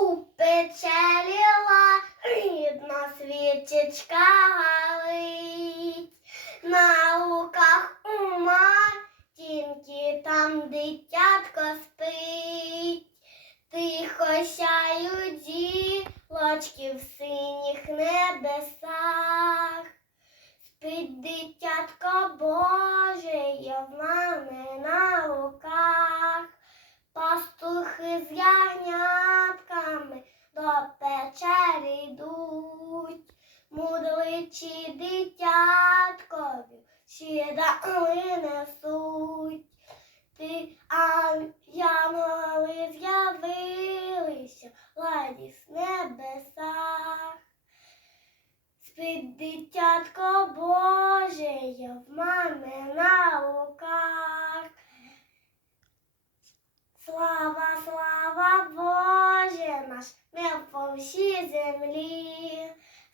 У печері рідна свічечка горить, на руках у матінки там дитятко спить, тихо сяють зілочки в синіх небесах. Спить дитятко Боже, є в мами на руках. Пастухи з до печери йдуть, мудричі дитяткові сідали несуть. Ти, янголи з'явилися, ладість небесах. Спить дитятко Боже, я в мами землі.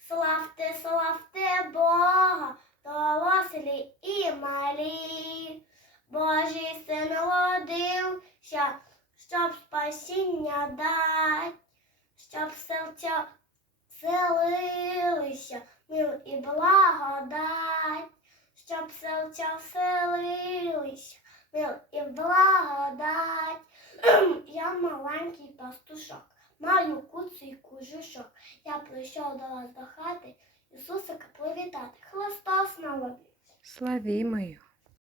Славте, славте Бога, дорослі і малі. Божий син родився, щоб спасіння дать, щоб серця вселилися, мир і благодать, щоб серця вселилися, мир і благодать. Я маленький пастушок, маю куцу і кужушок. Я прийшов до вас до хати Ісусика привітати. Христос народився. Славімо його.